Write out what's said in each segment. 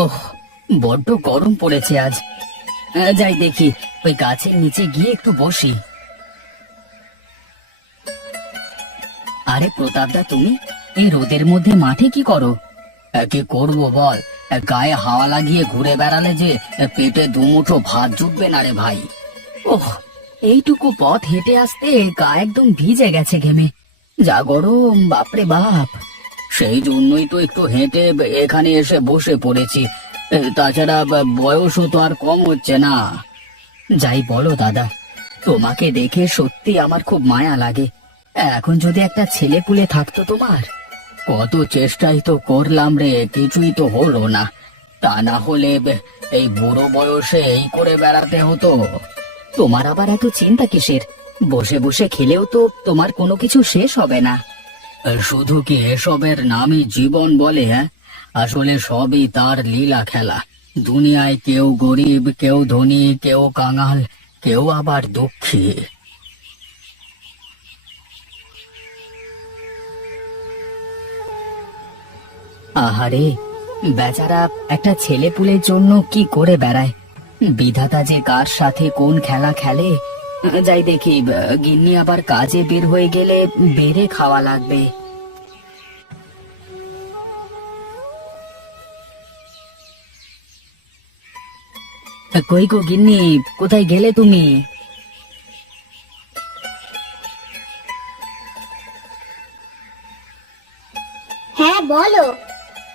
ওহ, বড্ড গরম পড়েছে আজ। যাই দেখি, ওই গাছের নিচে গিয়ে একটু বসি। আরে প্রতাপদা, তুমি এই রোদের মধ্যে মাঠে কি করো? কি করবো বল, গায়ে হাওয়া লাগিয়ে ঘুরে বেড়ালে যে পেটে দুমুঠো ভাত জুটবে না রে ভাই। ওহ, এইটুকু পথ হেঁটে আসতে গা একদম ভিজে গেছে ঘেমে। যা গরম, বাপরে বাপ। সেই জন্যই তো একটু হেঁটে এখানে এসে বসে পড়েছি। তাছাড়া বয়সও তো আর কম হচ্ছে না। যাই বলো দাদা, তোমাকে দেখে সত্যি আমার খুব মায়া লাগে। এখন যদি একটা ছেলে পুলে থাকতো তোমার। কত চেষ্টাই তো করলাম রে, কিছুই তো হলো না। তা না হলে এই বুড়ো বয়সে এই করে বেড়াতে হতো। তোমার আবার এত চিন্তা কিসের? বসে বসে খেলেও তো তোমার কোনো কিছু শেষ হবে না। শুধু কি এসবের নামই জীবন বলে? হ্যাঁ, আসলে সবই তার লীলা খেলা। দুনিয়ায় কেউ গরিব, কেউ ধনী, কেউ কাঙাল, কেউ আবার দুঃখী। আহারে, বেচারা একটা ছেলে পুলের জন্য কি করে বেড়ায়। বিধাতা যে কার সাথে কোন খেলা খেলে। যাই দেখি, গিন্নি আবার কাজে বের হয়ে গেলে বেড়ে খাওয়া লাগবে। কই গো গিন্নি, কোথায় গেলে তুমি? হ্যাঁ বলো।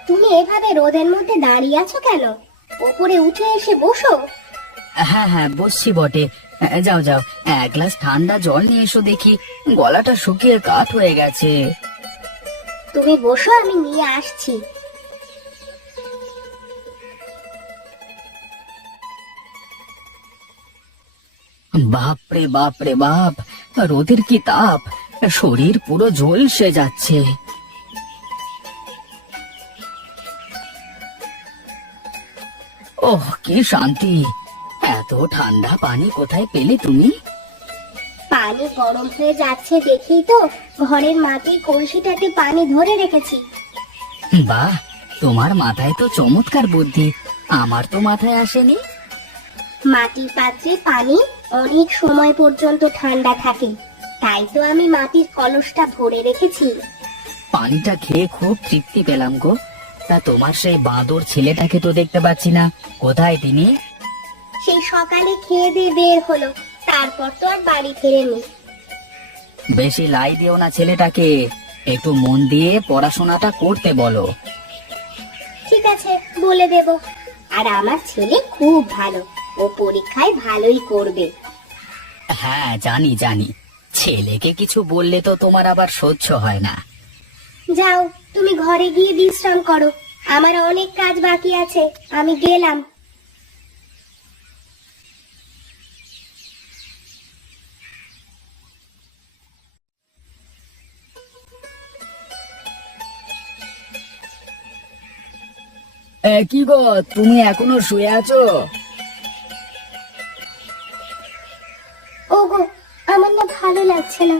তুমি এভাবে রোদের মধ্যে দাঁড়িয়ে আছো কেন? ওপরে উঠে এসে বসো। হ্যাঁ হ্যাঁ, বসছি বটে। যাও যাও, এক গ্লাস ঠান্ডা জল নিয়ে এসো দেখি, গলাটা শুকিয়ে কাঠ হয়ে গেছে। তুমি বসো, আমি নিয়ে আসছি। বাপরে বাপরে বাপ, রোদের কি তাপ! শরীর পুরো ঝলসে যাচ্ছে। ওহ, কি শান্তি! এত ঠান্ডা পানি কোথায় পেলে তুমি? পানি গরম হয়ে যাচ্ছে দেখেই তো ঘরের মাটির কলসিটাতে পানি ধরে রেখেছি। বাহ, তোমার মাথায় তো চমৎকার বুদ্ধি, আমার তো মাথায় আসেনি। মাটির পাত্রে পানি অনেক সময় পর্যন্ত ঠান্ডা থাকে, তাই তো আমি মাটির কলসটা ভরে রেখেছি। পানিটা খেয়ে খুব তৃপ্তি পেলাম গো। তা তোমার সেই বাঁদর ছেলেটাকে তো দেখতে পাচ্ছি না, কোথায় তিনি? সেই সকালে খেয়ে দিয়ে বের হলো, তারপর তো আর বাড়ি ফেরেনি। বেশি লাই দিও না ছেলেটাকে, একটু মন দিয়ে পড়াশোনাটা করতে বলো। ঠিক আছে, বলে দেব। আর আমার ছেলে খুব ভালো, ও পরীক্ষায় ভালোই করবে। হ্যাঁ, জানি জানি, ছেলেকে কিছু বললে তো তোমার আবার সহ্য হয় না। যাও, তুমি ঘরে গিয়ে বিশ্রাম করো, আমার অনেক কাজ বাকি আছে, আমি গেলাম। কি গো, তুমি এখনো শুয়ে আছো? ওগো, আমার না ভালো লাগছে না,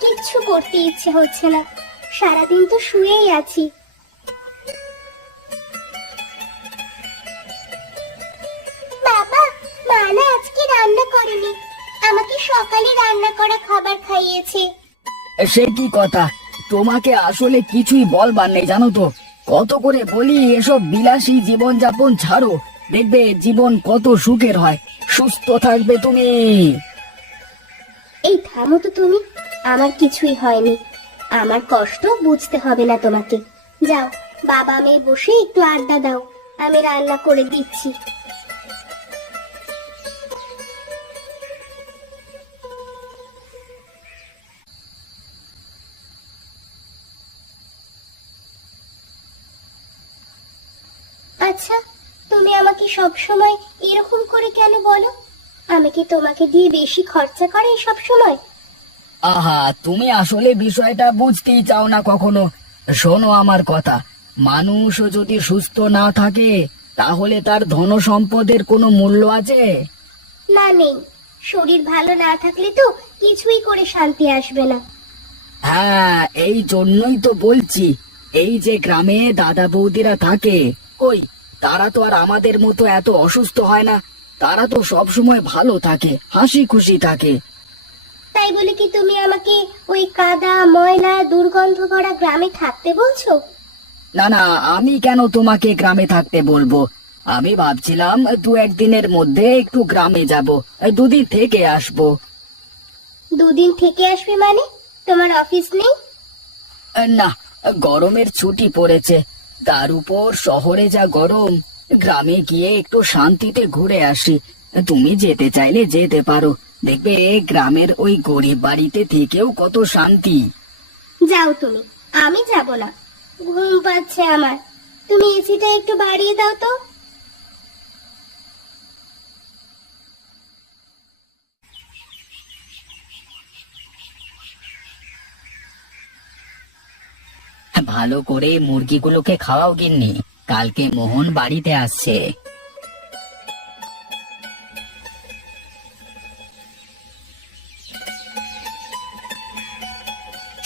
কিচ্ছু করতে ইচ্ছে হচ্ছে না, সারাদিন তো শুয়েই আছি। বাবা, মা না আজকে রান্না করেনি, আমাকে সকালে রান্না করা খাবার খাইয়েছে। সে কি কথা, তোমাকে আসলে কিছুই বলবার নেই জানো তো। কত করে বলি এসব বিলাসী জীবন যাপন ছাড়ো, দেখবে জীবন কত সুখের হয়। সুস্থ থাকবে তুমি। এই থামো তো তুমি, আমার কিছুই হয়নি, আমার কষ্ট বুঝতে হবে না তোমাকে। যাও, বাবা মেয়ে বসে একটু আড্ডা দাও, আমি রান্না করে দিচ্ছি। আচ্ছা, তুমি আমাকে সব সময় এরকম করে কেন বলো? আমি কি তোমাকে দিয়ে বেশি খরচা করাই সব সময়? আহা, তুমি আসলে বিষয়টা বুঝতেই চাও না কখনো। শোনো আমার কথা, মানুষ যদি সুস্থ না থাকে তাহলে তার ধন সম্পদের কোনো মূল্য আছে? না, নেই। শরীর ভালো না থাকলে তো কিছুই করে শান্তি আসবে না। হ্যাঁ, এই জন্যই তো বলছি, এই যে গ্রামে দাদা বৌদিরা থাকে, কই তারা তো আর আমাদের মতো এত অসুস্থ হয় না। তারা তো সব সময় ভালো থাকে, হাসি খুশি থাকে। তাই বলে কি তুমি আমাকে ওই কাদা ময়লা দুর্গন্ধ ভরা গ্রামে থাকতে বলছো? না না, আমি কেন তোমাকে গ্রামে থাকতে বলবো? আমি ভাবছিলাম 2-1 দিনের মধ্যে একটু গ্রামে যাব, 2 দিন থেকে আসবো। 2 দিন থেকে আসবে মানে? তোমার অফিস নেই? না, গরমের ছুটি পড়েছে। তার উপর শহরে যা গরম, গ্রামে গিয়ে একটু শান্তিতে ঘুরে আসি। তুমি যেতে চাইলে যেতে পারো, দেখবে গ্রামের ওই গরিব বাড়িতে থেকেও কত শান্তি। যাও তুমি, আমি যাব না। ঘুম পাচ্ছে আমার। তুমি এসিটা একটু বাড়িয়ে দাও তো। ভালো করে মুরগিগুলোকে খাওয়াও গিন্নি, কালকে মোহন বাড়িতে আসছে।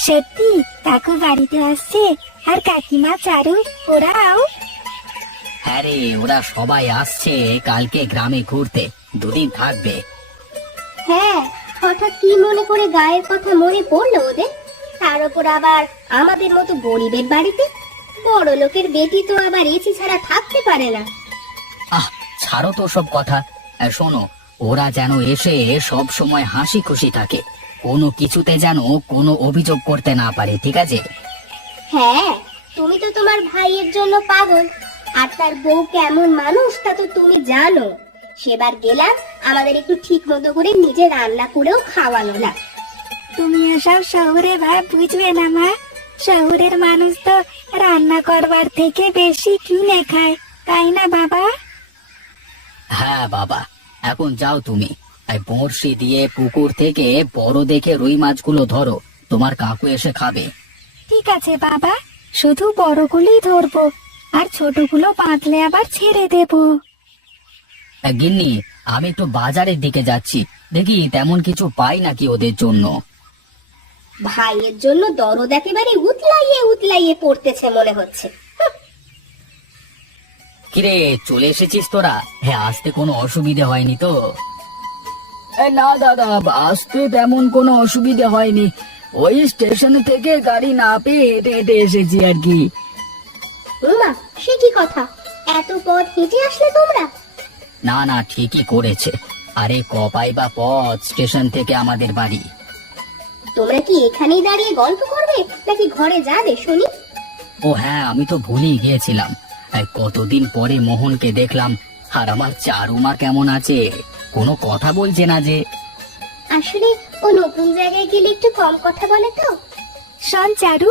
সত্যি কাকু বাড়িতে আসছে? আর কাকিমা চারু ওরাও? হ্যাঁ রে, ওরা সবাই আসছে কালকে গ্রামে ঘুরতে, 2 দিন থাকবে। হ্যাঁ, হঠাৎ কি মনে করে গায়ের কথা মনে পড়লো ওদের? তার উপর আবার আমাদের মতো গরিবের বাড়িতে। বড় লোকের বেটি তো আবার এসি ছাড়া থাকতে পারে না। আহ, ছাড়ো তো সব কথা। শোনো, ওরা যেন এসে সব সময় হাসি খুশি থাকে, কোনো কিছুতে যেন কোনো অভিযোগ করতে না পারে, ঠিক আছে? হ্যাঁ, তুমি তো তোমার ভাইয়ের জন্য পাগল। আর তার বউ কেমন মানুষ তা তো তুমি জানো। সেবার গেলাম, আমাদের একটু ঠিক মতো করে নিজে রান্না করেও খাওয়ালো না। তুমি এসব শহরে ভাব বুঝবে না মা। শহরের মানুষ তো রান্না করবার থেকে বেশি কিনে খায়, তাই না বাবা? হ্যাঁ বাবা, এখন যাও তুমি, এই বড়শি দিয়ে পুকুর থেকে বড় দেখে রুই মাছগুলো ধরো, তোমার কাকু এসে খাবে। ঠিক আছে বাবা, শুধু বড়গুলোই ধরবো, আর ছোটগুলো বাঁধলে আবার ছেড়ে দেবো। গিন্নি, আমি একটু বাজারের দিকে যাচ্ছি, দেখি তেমন কিছু পাই নাকি ওদের জন্য। ভাইয়ের জন্য দরদ একেবারে উতলাইয়ে উতলাইয়ে পড়তেছে মনে হচ্ছে। কিরে, চলে এসেছিস তোরা? হ্যাঁ, আসতে কোনো অসুবিধে হয়নি তো? না দাদা, আসতে তেমন কোনো অসুবিধে হয়নি, ওই স্টেশন থেকে গাড়ি না পেয়ে হেঁটে হেঁটে এসেছি আর কি। রুমা, সে কি কথা? এত পথ হেঁটে আসলে তোমরা? না না, ঠিকই করেছে। আরে কপাই বা পথ স্টেশন থেকে আমাদের বাড়ি। তোমরা কি এখানেই দাঁড়িয়ে গল্প করবে নাকি ঘরে যাবে শুনি? ও হ্যাঁ, আমি তো ভুলেই গিয়েছিলাম। এই কতদিন পরে মোহনকে দেখলাম, আর আমার চারুমা কেমন আছে? কোনো কথা বলছে না যে। আসলে ও নতুন জায়গায় গেলে একটু কম কথা বলে তো। শোন চারু,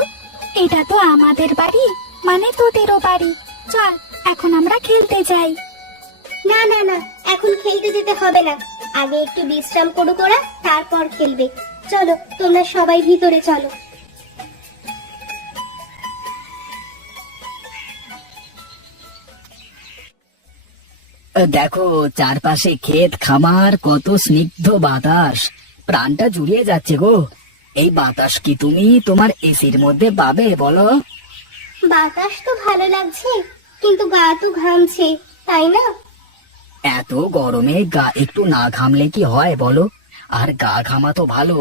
এটা তো আমাদের বাড়ি, মানে তোদেরও বাড়ি। চল, এখন আমরা খেলতে যাই। না না না, এখন খেলতে যেতে হবে না। আগে একটু বিশ্রাম করুক ওরা, তারপর খেলবে। চলো, তোমরা সবাই ভিতরে চলো। দেখো, চারপাশে ক্ষেত খামার, কত স্নিগ্ধ বাতাস, প্রাণটা জুড়িয়ে যাচ্ছে গো। এই বাতাস কি তুমি তোমার এসির মধ্যে পাবে বলো? বাতাস তো ভালো লাগছে, কিন্তু গা তো ঘামছে, তাই না? এত গরমে গা একটু না ঘামলে কি হয় বলো? আর গা ঘামা তো ভালো,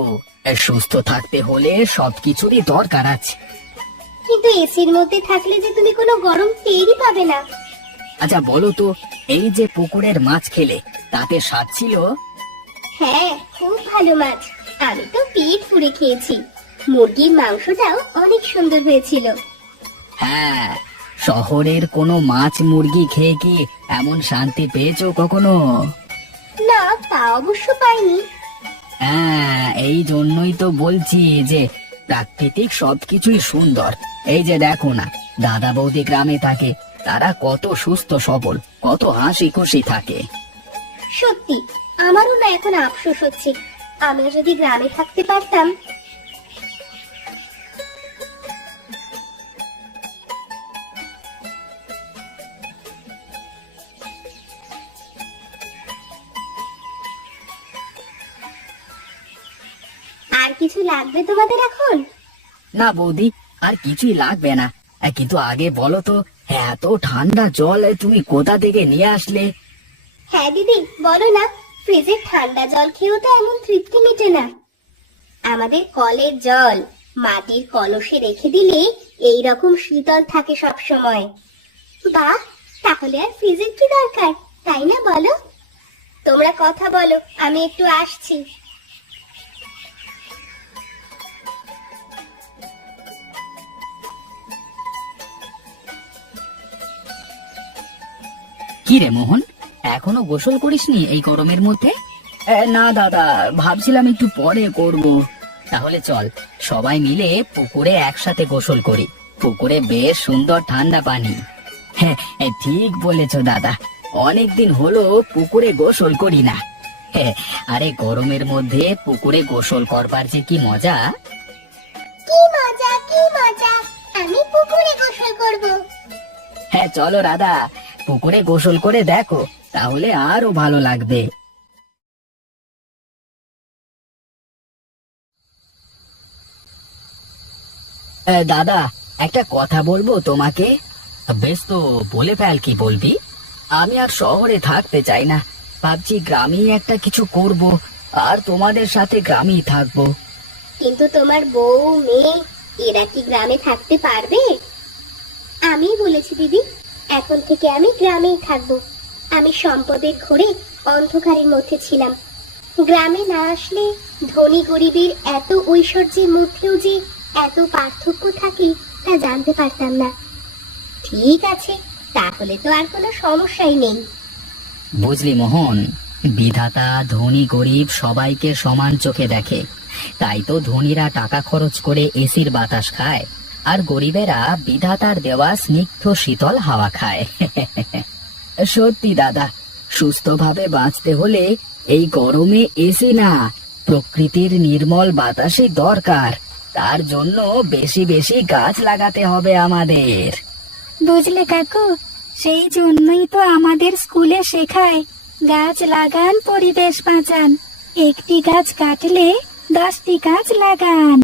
সুস্থ থাকতে হলে সবকিছুরই দরকার আছে। কিন্তু এসির মধ্যে থাকলে যে তুমি কোনো গরম টেরই পাবে না। আচ্ছা বলো তো, এই যে পুকুরের মাছ খেলে, তাতে স্বাদ ছিল? হ্যাঁ, খুব ভালো মাছ। আমি তো পেট পুড়ে খেয়েছি। মুরগির মাংসটাও অনেক সুন্দর হয়েছিল। হ্যাঁ, শহরের কোনো মাছ মুরগি খেয়ে কি এমন শান্তি পেয়েছো কখনো? না, তা অবশ্য পাইনি। হ্যাঁ, এই জন্যই তো বলছি যে প্রাকৃতিক সবকিছুই সুন্দর। এই যে দেখো না, দাদা বৌদি গ্রামে থাকে, তারা কত সুস্থ সবল, কত হাসি খুশি থাকে। সত্যি, আমারও না এখন আফসোস হচ্ছে, আমিও যদি গ্রামে থাকতে পারতাম। আর কিছু লাগবে তোমাদের এখন? না বৌদি, আর কিছুই লাগবে না। কিন্তু আগে বলো তো, এত ঠান্ডা জল তুমি কোথা থেকে নিয়ে আসলে? হ্যাঁ দিদি, বলো না, ফ্রিজের ঠান্ডা জল খেয়েও তো এমন তৃপ্তি মেটে না। আমাদের কলের জল মাটির কলসে রেখে দিলে এই রকম শীতল থাকে সব সময়। বাহ, তাহলে আর ফ্রিজের কি দরকার, তাই না বলো? তোমরা কথা বলো, আমি একটু আসছি। কি রে মোহন, এখনো গোসল করিসনি এই গরমের মধ্যে? না দাদা, ভাবছিলাম একটু পরে করব। তাহলে চল সবাই মিলে পুকুরে একসাথে গোসল করি। পুকুরে বেশ সুন্দর ঠান্ডা পানি। হ্যাঁ, ঠিক বলেছো দাদা, অনেকদিন হলো পুকুরে গোসল করি না। হ্যাঁ, আরে গরমের মধ্যে পুকুরে গোসল করবার যে কি মজা! কি মজা, কি মজা! আমি পুকুরে গোসল করব। হ্যাঁ চলো দাদা, পুকুরে গোসল করে দেখো, তাহলে আরো ভালো লাগবে। দাদা, একটা কথা বলবো তোমাকে। বেশ তো, বলে ফেল, কি বলবি? আমি আর শহরে থাকতে চাই না, ভাবছি গ্রামেই একটা কিছু করব, আর তোমাদের সাথে গ্রামেই থাকবো। কিন্তু তোমার বউ মেয়ে এরা কি গ্রামে থাকতে পারবে? আমি বলেছি দিদি, এখন থেকে আমি গ্রামেই থাকবো। আমি সম্পদের ঘোরে অন্ধকারের মধ্যে ছিলাম। গ্রামে না আসলে ধনী গরিবের এত ঐশ্বর্যের মধ্যেও যে এত পার্থক্য থাকে তা জানতে পারতাম না। ঠিক আছে, তাহলে তো আর কোনো সমস্যাই নেই। বুঝলি মোহন, বিধাতা ধনী গরিব সবাইকে সমান চোখে দেখে। তাই তো ধনীরা টাকা খরচ করে এসির বাতাস খায়, আর গরিবেরা বিধাতার দেওয়া স্নিগ্ধ শীতল হাওয়া খায়। সত্যি দাদা, সুস্থভাবে বাঁচতে হলে এই গরমে এসি না, প্রকৃতির নির্মল বাতাসই দরকার। তার জন্য বেশি বেশি গাছ লাগাতে হবে আমাদের। বুঝলে কাকু, সেই জন্যই তো আমাদের স্কুলে শেখায়, গাছ লাগান, পরিবেশ বাঁচান, একটি গাছ কাটলে 10টি গাছ লাগান।